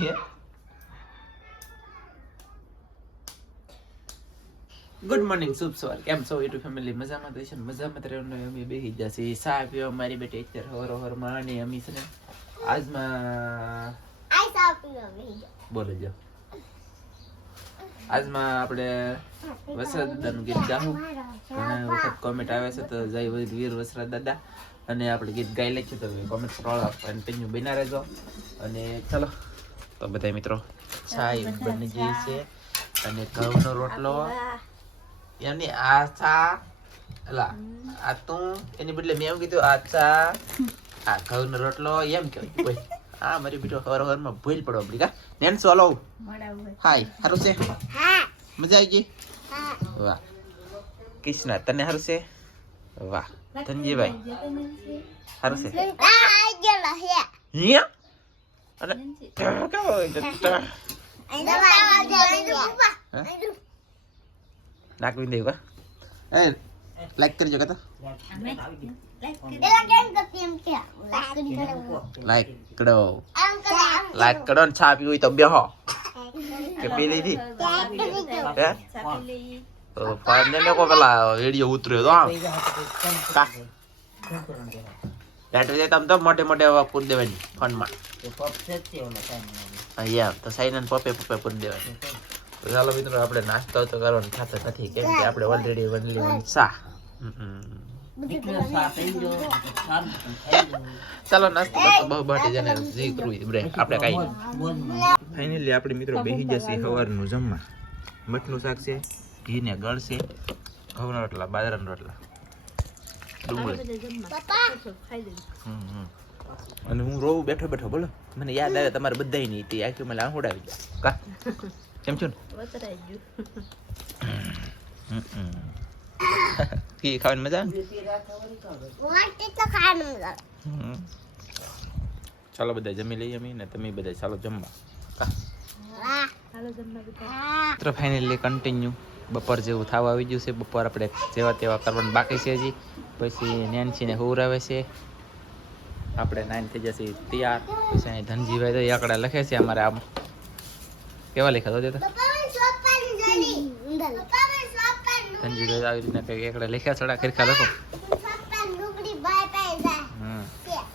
Good morning, શુભ સવાર. કેમ છો યુટ્યુબ ફેમિલી? મજામાં તો છે ને? મજામાં રહેવાનું. અમે બેસી જશે સા પીવા. મારી બેટી અત્યારે હરોહરમાં અને અમી છે ને આજમાં બોલો જો આજમાં આપણે વસરાજ દાદાનું ગીત ગાવું. ઘણા વખત કોમેન્ટ આવે છે તો જય વીર વસરાજ દાદા અને આપણે ગીત ગાઈ લઈએ તો કોમેન્ટ સ્ક્રોલ કન્ટિન્યુ બના રહેજો. અને ચલો તો બધા મિત્રો ચાય બની ગઈ છે અને ઘઉંનો રોટલો એમની આ ચા અલા આ તું એની બદલે મેં એમ કીધું આ ચા આ ઘઉંનો રોટલો એમ કહેવાય. કોઈ આ મારી બેટો હવારમાં ભૂલ પડો પડી કા નેન સોલો હાય હારું છે? હા મજા આવી ગઈ? હા વાહ કૃષ્ણા તને હારું છે? વાહ ધનજીભાઈ હારું છે? હિયા અને નાખવી દેવું કા એ લાઈક કરજો કે તો લાઈક કરો ને છા પીવી તો બેહો કે પી લીધી હે ફાઈનલ ને કો પેલા વિડિયો ઉતર્યો તો કા બેટરી તમ તો મોટે મોટે પૂર દેવાની ફોન માં અહીંયા તો સાઈન પપ્પે પૂર દેવાની. ચાલો મિત્રો આપણે નાસ્તો તો કરવાનો થતો નથી કેમ કે આપણે ઓલરેડી વનલી વન સા ચાલો નાસ્તો બહુ બાટી જને જી કરું બ્રે આપણે કાઈ ફાઇનલી આપણે મિત્રો બેહી જશે સવારનું જમવા. મઠનું શાક છે, ઘી ને ગળ છે, ઘઉંના રોટલા, બાજરાના રોટલા, ડુંગળી અને હું રોવું બેઠો બેઠો બોલો મને યાદ આવે તમારે બધાય ની હતી આખી મને આંખોડાવી ગયા કા કેમ છો ને કી ખાવાની મજા ચાલો બધા જમી લઈએ અમે ને તમે બધા ચાલો જમવા તો ફાઇનલી કન્ટિન્યુ બપોર જેવું થવા આવી ગયું છે. બપોર આપણે જેવા તેવા કરવાનું બાકી છે હજી. પછી નેન્સીને હુરાવે છે, આપણે નાઈન થઈ જશે તૈયાર. પછી અહીં ધનજીભાઈ તો આંકડા લખે છે અમારે આમ કેવા લખ્યા તો દેતા ધનજીભાઈ આવી રીતના કંઈક એકડા લખ્યા છડા ખરખા લખો.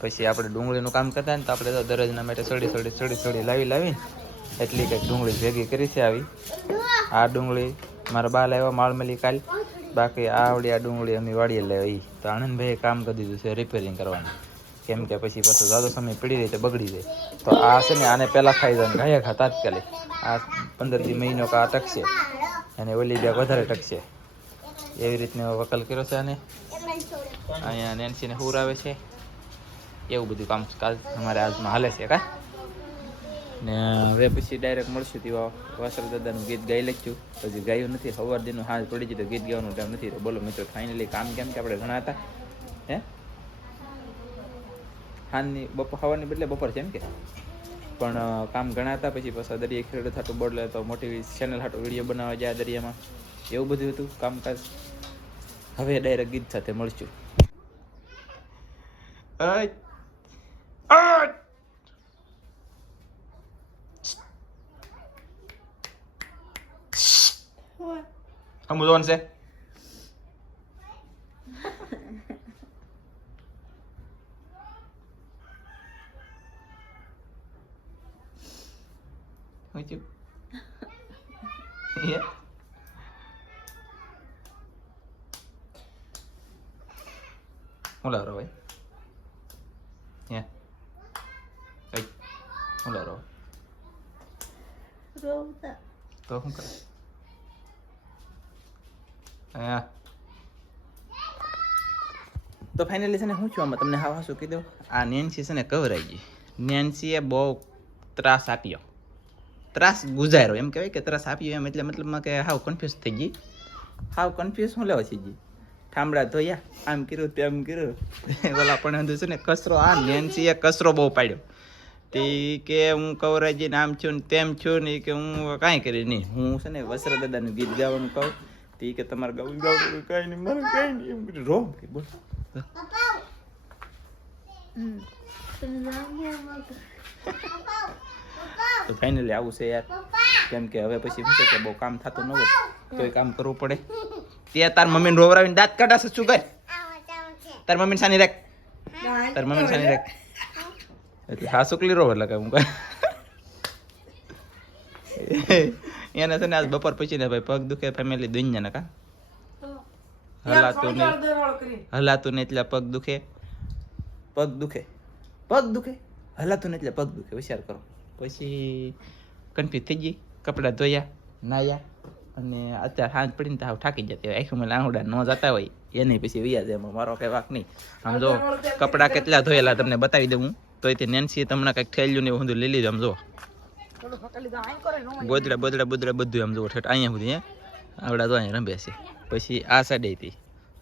પછી આપણે ડુંગળીનું કામ કરતા ને તો આપણે તો દરરોજના માટે સડી લાવીને એટલી કંઈક ડુંગળી ભેગી કરી છે. આવી આ ડુંગળી મારા બા લાવ્યા માળમલી કાલ, બાકી આવડી આ ડુંગળી અમે વાડીએ લાવી. તો આનંદભાઈએ કામ કરી દીધું છે રિપેરિંગ કરવાનું કેમ કે પછી પાછો જાદો સમય પડી રહી તો બગડી જાય. તો આ છે ને આને પહેલાં ખાઈ જાય ગાયા ખા તાત્કાલિક આ 15 મહિનો કા ટકશે અને ઓલી બેગ વધારે ટકશે એવી રીતનો વકલ કર્યો છે. અને અહીંયા નેન્સીને હુર આવે છે એવું બધું કામકાજ અમારે આજમાં હાલે છે કા. ને હવે પછી ડાયરેક્ટ મળશું તેવા વસરાજ દાદાનું ગીત ગાઈ લખ્યું. પછી ગાયું નથી સવાર દિનનું હાથ પડી જાય તો ગીત ગાવાનો ટાઈમ નથી. બોલો મિત્રો ફાઇનલી કામ કેમ કે આપણે ઘણા હતા હે હાનની સવારની બદલે બપોર છે એમ કે પણ કામ ઘણા હતા. પછી પાછા દરિયા ખેડૂત હાટું બોલે તો મોટી ચેનલ હાટું વિડીયો બનાવવા જાય દરિયામાં એવું બધું હતું કામકાજ. હવે ડાયરેક્ટ ગીત સાથે મળશું. Kamu doon se? Lucu. Iya. Mulai roy. Ya. Hey. Mulai roy. Rota. તો શું કરે તો ફાઇનલી છે ને હું છું આમાં તમને હા શું કીધું આ નેન્સી છે ને કવરાઈ ગઈ. નેન્સીએ બહુ ત્રાસ આપ્યો, ત્રાસ ગુજાર્યો એમ કહેવાય કે ત્રાસ આપ્યો એમ એટલે મતલબમાં કે હાવ કન્ફ્યુઝ થઈ ગઈ. હાવ કન્ફ્યુઝ શું લેવા થઈ ગઈ? ઠામડા ધોયા આમ કર્યું તેમ કર્યું ઓલા પણ છે ને કચરો આ નેન્સીએ કચરો બહુ પાડ્યો. તે કે હું કવરાઈ જઈને આમ છું ને તેમ છું ને કે હું કાંઈ કરી નહીં. હું છે ને વસરાજ દાદાનું ગીત ગાવાનું કહું તે કે તમારે ગાવું કાંઈ નહીં મારે કાંઈ નહીં એમ કરી રો બોલ તો ફાઇનલી આવું છે યાર, કેમ કે હવે પછી શું છે કે બહુ કામ થતું ન હોય તોય કામ કરવું પડે. ત્યાં તાર મમ્મીને રોવરાવીને દાંત કાઢાશે શું કર? તાર મમ્મીને સાની રાખ, તાર મમ્મીને સાની રાખ. એટલે હા સુકલી રોવ એટલે હું કઈ એને છે ને આજ બપોર પછી ને ભાઈ પગ દુખે ફેમિલી દુનિયા ને કા હલાતું ને એટલે પગ દુખે, પગ દુખે, પગ દુખે, હલાતું ને એટલે પગ દુખે. વિચાર કરો. પછી કન્ફ્યુઝ થઈ ગઈ, કપડાં ધોયા, નાયા, અને અત્યારે હાથ પડીને તો થાકી જતી હોય. આખું લાંગડા ન જતા હોય એને પછી વ્યાજ એમાં મારો કઈ વાક નહીં. આમ જો કપડાં કેટલા ધોયેલા તમને બતાવી દઉં હું. તો એ નેન્સી તમને કંઈક થયેલું ને એવું બધું લઈ લીધું. આમ જો બોદડા બોદડા બોદડા બધું આમ જો ઠેઠ અહીંયા સુધી આવડા તો અહીંયા રંભે છે. પછી આ સાઈડ હતી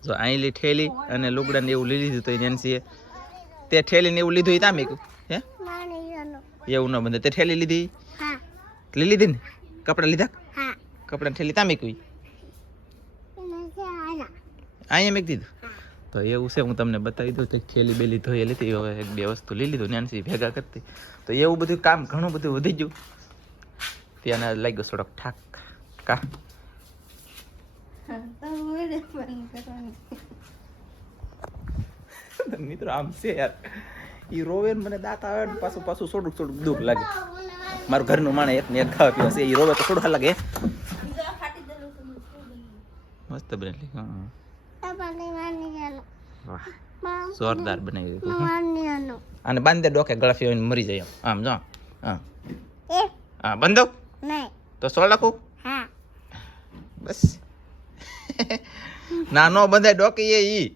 જો અહીંલી ઠેલી અને લુગડા ને એવું લઈ લીધું. તો નેન્સીએ તે ઠેલી ને એવું લીધું એ તામે હે એવું ન બંધ. તે ઠેલી લીધી, લઈ લીધી ને કપડા લીધા, કપડા ઠેલી તામે કોઈ અહીંયા મેં દીધું. તો એવું છે હું તમને બતાવી દઉં. તો થેલી બેલી ધોઈ લીધી, હવે એક બે વસ્તુ લઈ લીધું નેન્સી ભેગા કરતી. તો એવું બધું કામ ઘણું બધું વધી ગયું. ત્યાં લાગ્યો થોડોક ઠાક કા મિત્રો આમ છે યાર, ઈ રોવે ને મને દાંત આવે ને પાછું પાછું થોડુંક થોડુંક દુઃખ લાગે. મારું ઘરનું માણે એક ને એક ખાવા પીવા છે, ઈ રોવે તો થોડું લાગે. મસ્ત બનેલી. વાહ જોરદાર બનાવી દીધું. અને બાંધે ડોકે ગળફી મરી જાય આમ જો. હા હા બંધો તો 16 લખું બસ. ના નો બંધાય ડોકી એ ઈ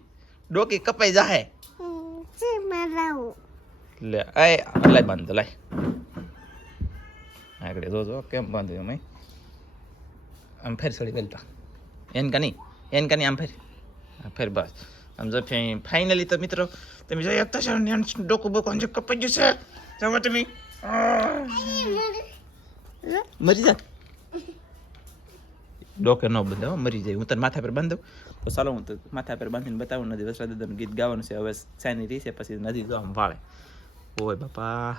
ડોકી કપાઈ જાહે. લે આય લાય બાંધ લાય આગળ જો કેમ બાંધ્યું મેં. આમ ફેર સડી વેલતા એન કાની આમ ફેર બસ આમ જો ફાઇનલી. તો મિત્રો તમે જોઈ શકતા છો ડોકું બોકું જે કપાઈ ગયું છે. જવો તમે મરી જા ડોકે ન બંધાવ મરી જાય. હું તને માથા પર બાંધું તો ચાલો હું તો માથા પર બાંધીને બતાવું. નથી વસરા દાદાનું ગીત ગાવાનું છે હવે સાની રહી છે. પછી નદી જો આમ વાળે. ઓય બાપા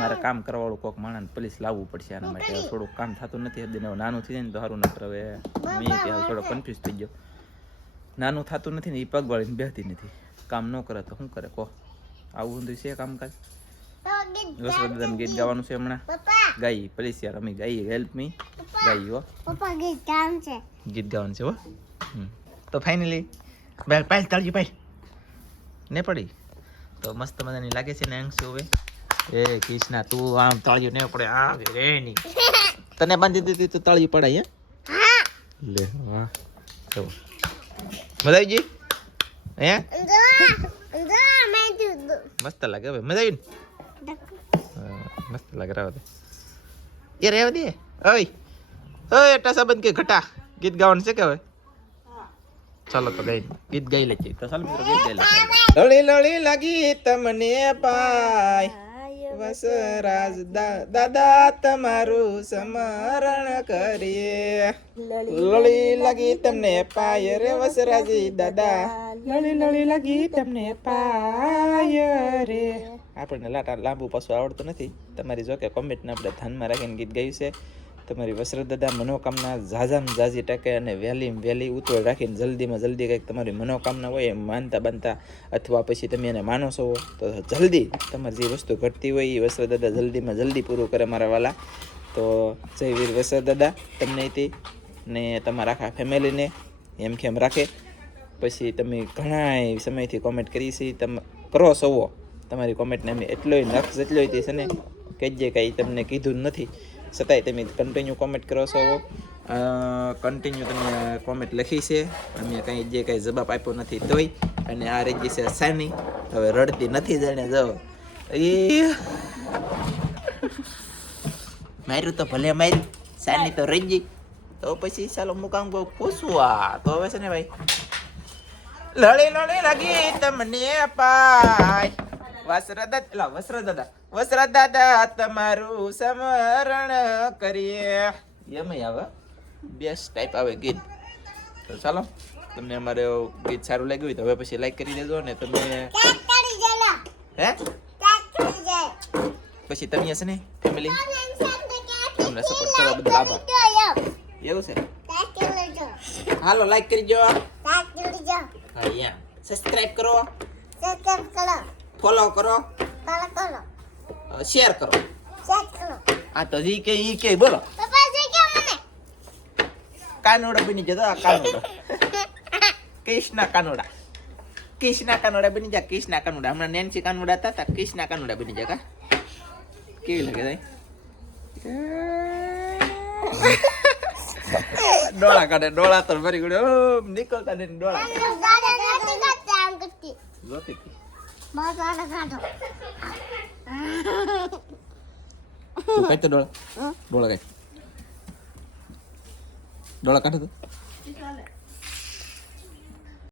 મારે કામ કરવાવાળું કોઈક માણસ પોલીસ લાવવું પડશે આના માટે. થોડુંક કામ થતું નથી. હજી નાનું થઈ જાય ને તો સારું નકર હવે મેં ત્યાં થોડો કન્ફ્યુઝ થઈ ગયો. નાનું થતું નથી ને એ પગ વાળીને બેહતી નથી. કામ ન કરે તો શું કરે કહો. આવું બધું છે કામકાજ. વસરા દાદાનું ગીત ગાવાનું છે હમણાં. ગાઈ પ્લીઝ યાર અમે ગાઈએ હેલ્પ મી ગાઈ હો. ગીત ગાવાનું છે હો. તો ફાઇનલી પાયલ તાળજી પાયલ ને પડી તો મસ્ત મજાની લાગે છે ને અંશુ. હવે એ કૃષ્ણા તું આમ તાળીઓ ને પડે આ રે ની તને બાંધી દીધી તો તાળી પડાય હે લે. વાહ તો મજા આવી ગઈ હે મસ્ત લાગે. હવે મજા આવી ને મસ્ત લાગે. રહેવા દે એ રહેવા દે. ઓય ઓય ટસા બંધ કે ઘટા ગીત ગાવાનું છે કે હવે ચાલો તો ગીત ગાઈ લે. તો ચાલો મિત્રો ગીત ગાઈ લે. લળી લળી લાગી તમને પાય વસરાજ દાદા તમારું સ્મરણ કરીએ. લળી લાગી તમને પાય રે વસરાજી દાદા. લળી લળી લાગી તમને પાય રે. આપણને લાંબુ પાછું આવડતું નથી. તમારી જો કે કોમેન્ટને આપણે ધ્યાનમાં રાખીને ગીત ગાયું છે. તમારી વસરા દાદા મનોકામના ઝાઝામાં ઝાઝી ટકે અને વહેલી ઉતોડ રાખીને જલ્દીમાં જલ્દી કંઈક તમારી મનોકામના હોય એમ માનતા બાંધતા અથવા પછી તમે એને માનો છો તો જલ્દી તમારી જે વસ્તુ ઘટતી હોય એ વસરા દાદા જલ્દીમાં જલ્દી પૂરું કરે મારા વાલા. તો જય વીર વસરા દાદા તમને હતી ને તમારા આખા ફેમિલીને એમ કેમ રાખે. પછી તમે ઘણા સમયથી કોમેન્ટ કરી છે તમે કરો છો. તમારી કોમેન્ટને અમે એટલોય નખ જેટલોય તે છે ને કહીએ કાંઈ તમને કીધું નથી છતાંય તમે કન્ટિન્યુ કોમેન્ટ કરો છો. કન્ટિન્યુ તમે કોમેન્ટ લખી છે. અમે કંઈ કાંઈ જવાબ આપ્યો નથી તોય. અને આ રહી છે સાની હવે રડતી નથી જાણે જાઓ એ માર્યું તો ભલે માર્યું સાની તો રહી ગઈ. તો પછી ચાલો મુકામ બહુ પૂછવા તો હવે છે ને ભાઈ લળી લળી લાગી તમને પાય વસરા દાદા તમારું સ્મરણ કરીએ. એમ આવે બેસ્ટ ટાઈપ આવે ગીત. તો ચાલો તમને અમારે ગીત સારું લાગ્યું હોય તો હવે પછી લાઈક કરી દેજો ને તમે હે પછી તમે છે ને ફેમિલી તમને સપોર્ટ કરવા બદલ આભાર. એવું છે? હાલો લાઈક કરી દો. હા યા સબસ્ક્રાઇબ કરો, ફોલો કરો, શેર કરો. આ તો ઈ કે બોલો. કાનોડા બની જતો. આ કાનોડા કૃષ્ણ કાનોડા બની જા. કૃષ્ણ કાનોડા હમણાં નેન્સી કાનોડા હતા, કૃષ્ણ કાનોડા બની જા. કા કેવી લાગે તાઈ? ડોળા કાઢે, ડોળા તો ભરી ગયો નીકળતા ને ડોળા જોતી તું કઈ તો ડોળા કાઢ, ડોળા કાઢે તો